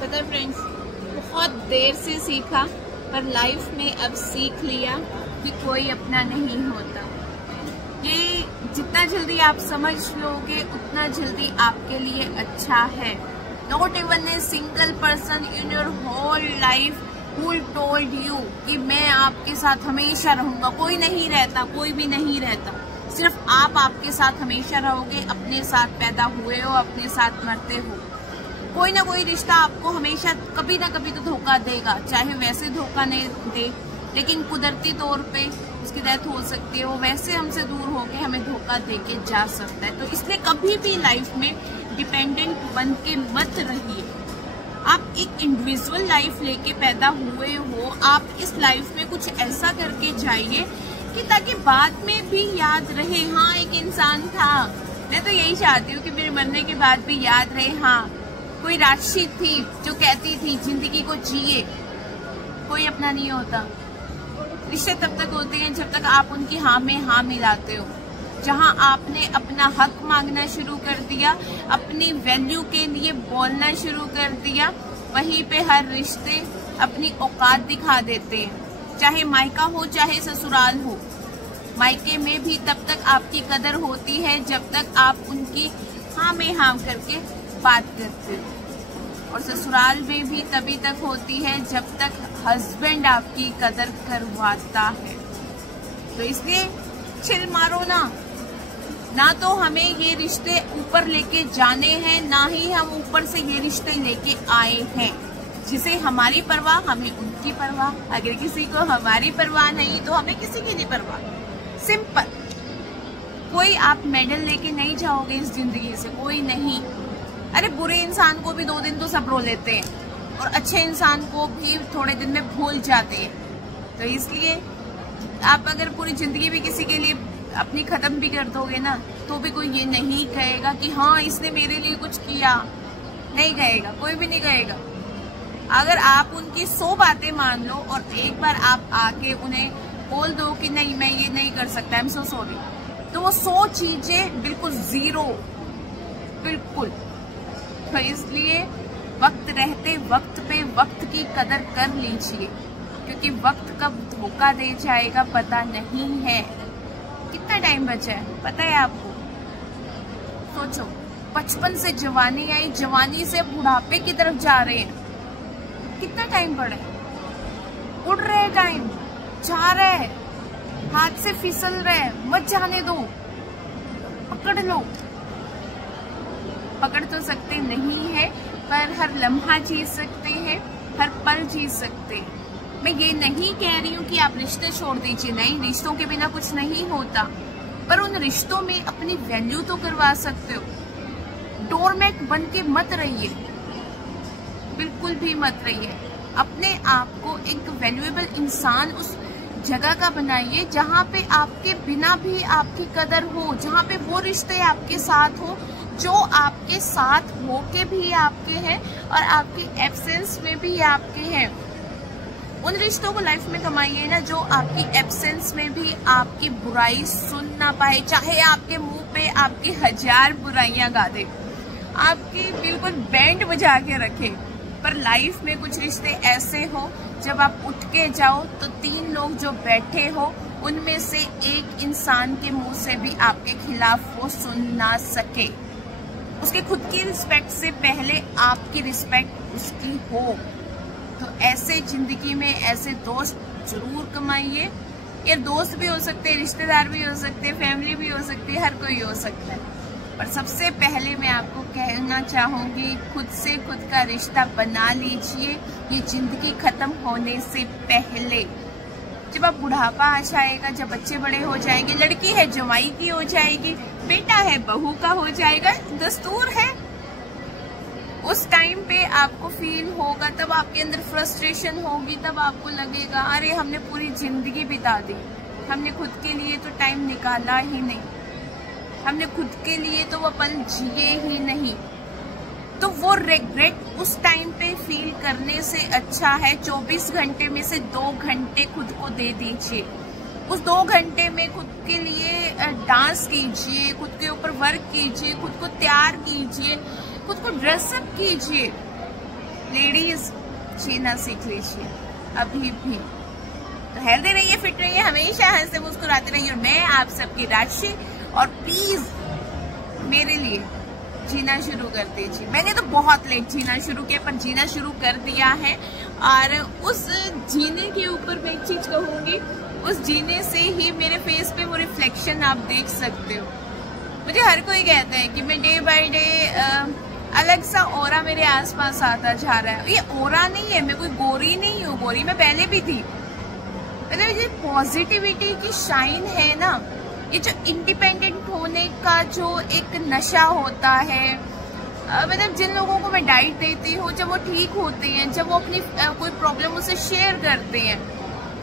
पता है फ्रेंड्स, बहुत देर से सीखा पर लाइफ में अब सीख लिया कि कोई अपना नहीं होता। ये जितना जल्दी आप समझ लोगे उतना जल्दी आपके लिए अच्छा है। Not even a single person in your whole life who told you कि मैं आपके साथ हमेशा रहूंगा। कोई नहीं रहता, कोई भी नहीं रहता। सिर्फ आप आपके साथ हमेशा रहोगे। अपने साथ पैदा हुए हो, अपने साथ मरते हो। कोई ना कोई रिश्ता आपको हमेशा कभी ना कभी तो धोखा देगा, चाहे वैसे धोखा नहीं दे, लेकिन कुदरती तौर पे उसकी डेथ हो सकती है। वो वैसे हमसे दूर होके हमें धोखा देके जा सकता है। तो इसलिए कभी भी लाइफ में डिपेंडेंट बन के मत रहिए। आप एक इंडिविजुअल लाइफ लेके पैदा हुए हो। आप इस लाइफ में कुछ ऐसा करके जाइए कि ताकि बाद में भी याद रहे, हाँ एक इंसान था। मैं तो यही चाहती हूँ कि मेरे मरने के बाद भी याद रहे, हाँ कोई राशि थी जो कहती थी जिंदगी को जिए। कोई अपना नहीं होता। रिश्ते तब तक होते हैं जब तक आप उनकी हाँ में हाँ मिलाते हो। जहाँ आपने अपना हक मांगना शुरू कर दिया, अपनी वैल्यू के लिए बोलना शुरू कर दिया, वहीं पे हर रिश्ते अपनी औकात दिखा देते हैं। चाहे मायका हो चाहे ससुराल हो। मायके में भी तब तक आपकी कदर होती है जब तक आप उनकी हाँ में हाँ करके बात करते हो, और ससुराल में भी तभी तक होती है जब तक हस्बैंड आपकी कदर करवाता है। तो इसलिए चिल मारो ना तो हमें ये रिश्ते ऊपर लेके जाने हैं, ना ही हम ऊपर से ये रिश्ते लेके आए हैं। जिसे हमारी परवाह, हमें उनकी परवाह। अगर किसी को हमारी परवाह नहीं तो हमें किसी की नहीं परवाह। सिंपल। कोई आप मेडल लेके नहीं जाओगे इस जिंदगी से, कोई नहीं। अरे बुरे इंसान को भी 2 दिन तो सब रो लेते हैं, और अच्छे इंसान को भी थोड़े दिन में भूल जाते हैं। तो इसलिए आप अगर पूरी जिंदगी भी किसी के लिए अपनी खत्म भी कर दोगे ना, तो भी कोई ये नहीं कहेगा कि हाँ इसने मेरे लिए कुछ किया। नहीं कहेगा, कोई भी नहीं कहेगा। अगर आप उनकी 100 बातें मान लो और एक बार आप आके उन्हें बोल दो कि नहीं मैं ये नहीं कर सकता, आई एम सो सॉरी, तो वो 100 चीजें बिल्कुल जीरो, बिल्कुल। तो इसलिए वक्त रहते वक्त पे वक्त की कदर कर लीजिए, क्योंकि वक्त कब धोखा दे जाएगा पता नहीं है। कितना टाइम बचा है पता है आपको? सोचो, बचपन से जवानी आई, जवानी से बुढ़ापे की तरफ जा रहे हैं। कितना टाइम पड़ा है? उड़ रहे टाइम, जा रहे, हाथ से फिसल रहे, मत जाने दो, पकड़ लो। पकड़ तो सकते नहीं है, पर हर लम्हा जी सकते हैं, हर पल जी सकते हैं। मैं ये नहीं कह रही हूँ कि आप रिश्ते छोड़ दीजिए, नहीं, रिश्तों के बिना कुछ नहीं होता, पर उन रिश्तों में अपनी वैल्यू तो करवा सकते हो। डोरमैट बन के मत रहिए, बिल्कुल भी मत रहिए। अपने आप को एक वैल्यूएबल इंसान उस जगह का बनाइए जहाँ पे आपके बिना भी आपकी कदर हो, जहाँ पे वो रिश्ते आपके साथ हो जो आपके साथ होके भी आपके हैं और आपके एब्सेंस में भी आपके हैं। उन रिश्तों को लाइफ में कमाइए ना जो आपकी एब्सेंस में भी आपकी बुराई सुन ना पाए, चाहे आपके मुंह पे आपकी 1000 बुराइयां गा दे, आपकी बिल्कुल बैंड बजा के रखे। पर लाइफ में कुछ रिश्ते ऐसे हो जब आप उठ के जाओ तो 3 लोग जो बैठे हो उनमें से एक इंसान के मुंह से भी आपके खिलाफ वो सुन ना सके। उसके खुद की रिस्पेक्ट से पहले आपकी रिस्पेक्ट उसकी हो। तो ऐसे जिंदगी में ऐसे दोस्त जरूर कमाइए। ये दोस्त भी हो सकते हैं, रिश्तेदार भी हो सकते हैं, फैमिली भी हो सकती है, हर कोई हो सकता है। पर सबसे पहले मैं आपको कहना चाहूंगी, खुद से खुद का रिश्ता बना लीजिए ये जिंदगी खत्म होने से पहले। जब आप बुढ़ापा आ जाएगा, जब बच्चे बड़े हो जाएंगे, लड़की है जवाई की हो जाएगी, बेटा है बहू का हो जाएगा, दस्तूर है। उस टाइम पे आपको फील होगा, तब आपके अंदर फ्रस्ट्रेशन होगी, तब आपको लगेगा अरे हमने पूरी जिंदगी बिता दी, हमने खुद के लिए तो टाइम निकाला ही नहीं, हमने खुद के लिए तो वो पल जिए ही नहीं। तो वो रिग्रेट उस टाइम पे फील करने से अच्छा है 24 घंटे में से 2 घंटे खुद को दे दीजिए। उस 2 घंटे में खुद के लिए डांस कीजिए, खुद के ऊपर वर्क कीजिए, खुद को तैयार कीजिए, खुद को ड्रेसअप कीजिए। लेडीज जीना सीख लीजिए अभी भी। तो हेल्दी रहिए, फिट रहिए, हमेशा हंसते मुस्कुराते रहिए। और मैं आप सबकी राशि, और प्लीज मेरे लिए जीना शुरू कर दीजिए। मैंने तो बहुत लेट जीना शुरू किया, पर जीना शुरू कर दिया है। और उस जीने के ऊपर मैं एक चीज कहूंगी, उस जीने से ही मेरे फेस पे वो रिफ्लेक्शन आप देख सकते हो। मुझे हर कोई कहता है कि मैं डे बाय डे अलग सा ऑरा मेरे आसपास आता जा रहा है। ये ऑरा नहीं है, मैं कोई गोरी नहीं हूँ, गोरी मैं पहले भी थी। मतलब ये पॉजिटिविटी की शाइन है ना, ये जो इंडिपेंडेंट होने का जो एक नशा होता है। मतलब जिन लोगों को मैं डाइट देती हूँ, जब वो ठीक होते हैं, जब वो अपनी कोई प्रॉब्लम उसे शेयर करते हैं,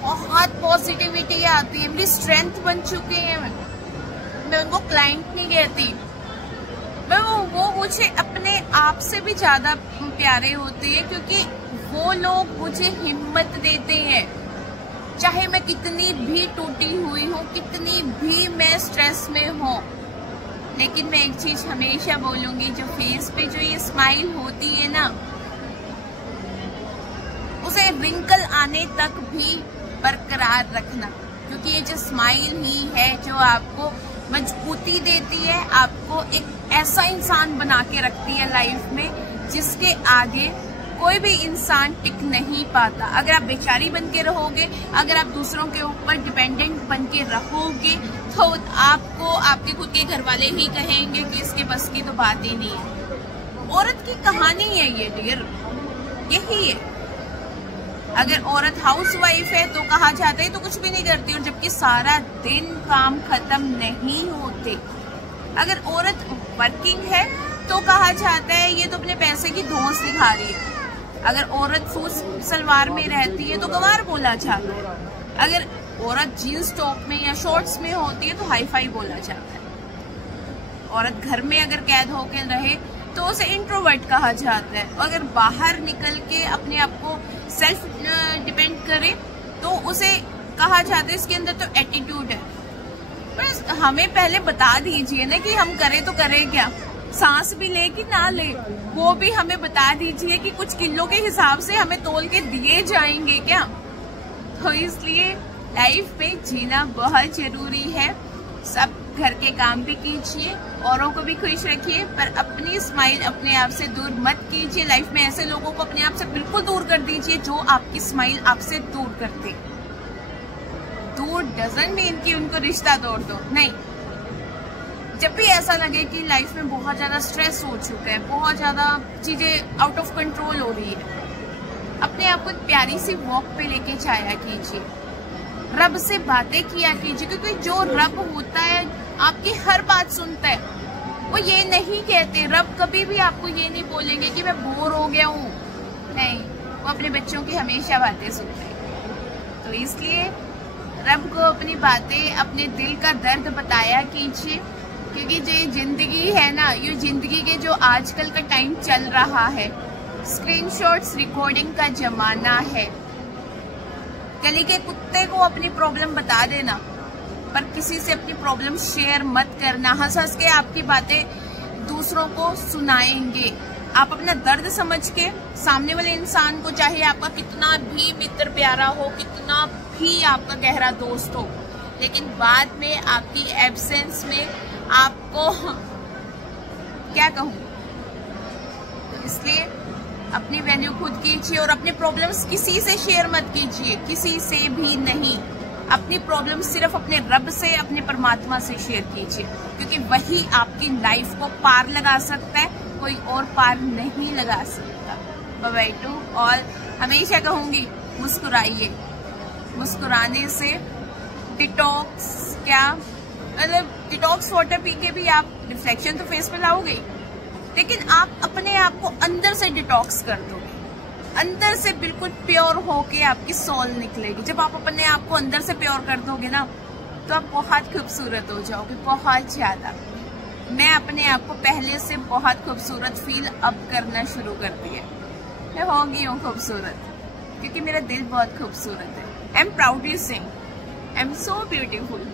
बहुत पॉजिटिविटी आती है। मेरी स्ट्रेंथ बन चुके हैं। मैं उनको क्लाइंट नहीं कहती, मैं वो मुझे अपने आप से भी ज्यादा प्यारे होते हैं, क्योंकि वो लोग मुझे हिम्मत देते हैं। चाहे मैं कितनी भी टूटी हुई हूँ, कितनी भी मैं स्ट्रेस में हूँ, लेकिन मैं एक चीज हमेशा बोलूंगी, जो फेस पे जो ये स्माइल होती है ना, उसे रिंकल आने तक भी बरकरार रखना, क्योंकि ये जो स्माइल ही है जो आपको मजबूती देती है, आपको एक ऐसा इंसान बना के रखती है लाइफ में जिसके आगे कोई भी इंसान टिक नहीं पाता। अगर आप बेचारी बन के रहोगे, अगर आप दूसरों के ऊपर डिपेंडेंट बन के रहोगे, तो आपको आपके खुद के घर वाले ही कहेंगे कि इसके बस की तो बात ही नहीं है। औरत की कहानी है ये डियर, यही है। अगर औरत हाउसवाइफ है तो कहा जाता है तो कुछ भी नहीं करती, और जबकि सारा दिन काम खत्म नहीं होते। अगर औरत वर्किंग है तो कहा जाता है ये तो अपने पैसे की धौंस दिखा रही है। अगर औरत सूट सलवार में रहती है तो गंवार बोला जाता है। अगर औरत जीन्स टॉप में या शॉर्ट्स में होती है तो हाई फाई बोला जाता है। औरत घर में अगर कैद होकर रहे तो उसे इंट्रोवर्ट कहा जाता है। अगर बाहर निकल के अपने आप को सेल्फ डिपेंड करे तो उसे कहा जाता है इसके अंदर तो एटीट्यूड है। बस हमें पहले बता दीजिए ना कि हम करें तो करें क्या, सांस भी ले कि ना ले, वो भी हमें बता दीजिए कि कुछ किलो के हिसाब से हमें तोल के दिए जाएंगे क्या। तो इसलिए लाइफ में जीना बहुत जरूरी है। सब घर के काम भी कीजिए, औरों को भी खुश रखिए, पर अपनी स्माइल अपने आप से दूर मत कीजिए। लाइफ में ऐसे लोगों को अपने आप से बिल्कुल दूर कर दीजिए जो आपकी स्माइल आपसे दूर करते। दूर डजंट मीन कि उनको रिश्ता तोड़ दो, नहीं। जब भी ऐसा लगे कि लाइफ में बहुत ज्यादा स्ट्रेस हो चुका है, बहुत ज्यादा चीजें आउट ऑफ कंट्रोल हो रही है, अपने आप को प्यारी सी वॉक पे लेके जाया कीजिए, रब से बातें किया कीजिए, क्योंकि जो रब होता है आपकी हर बात सुनता है। वो ये नहीं कहते, रब कभी भी आपको ये नहीं बोलेंगे कि मैं बोर हो गया हूँ, नहीं, वो अपने बच्चों की हमेशा बातें सुनते हैं। तो इसलिए रब को अपनी बातें, अपने दिल का दर्द बताया कीजिए, क्योंकि जो ये जिंदगी है ना, ये जिंदगी के जो आजकल का टाइम चल रहा है, स्क्रीनशॉट्स रिकॉर्डिंग का जमाना है। गली के कुत्ते को अपनी प्रॉब्लम बता देना, पर किसी से अपनी प्रॉब्लम शेयर मत करना। हंस हंस के आपकी बातें दूसरों को सुनाएंगे। आप अपना दर्द समझ के सामने वाले इंसान को, चाहे आपका कितना भी मित्र प्यारा हो, कितना भी आपका गहरा दोस्त हो, लेकिन बाद में आपकी एब्सेंस में आपको क्या कहूँ, इसलिए अपनी वैल्यू खुद कीजिए और अपने प्रॉब्लम्स किसी से शेयर मत कीजिए, किसी से भी नहीं। अपनी प्रॉब्लम सिर्फ अपने रब से, अपने परमात्मा से शेयर कीजिए, क्योंकि वही आपकी लाइफ को पार लगा सकता है, कोई और पार नहीं लगा सकता। Bye bye to all. हमेशा कहूंगी मुस्कुराइए, मुस्कुराने से डिटॉक्स, क्या मतलब डिटॉक्स वाटर पी के भी आप रिफ्लेक्शन तो फेस पे लाओगे, लेकिन आप अपने आप को अंदर से डिटॉक्स कर दोगे, अंदर से बिल्कुल प्योर होके आपकी सोल निकलेगी। जब आप अपने आप को अंदर से प्योर कर दोगे ना, तो आप बहुत खूबसूरत हो जाओगे, बहुत ज्यादा। मैं अपने आप को पहले से बहुत खूबसूरत फील अब करना शुरू कर दिया। मैं हो गई हूँ खूबसूरत, क्योंकि मेरा दिल बहुत खूबसूरत है। I am proudly sing, I am so beautiful.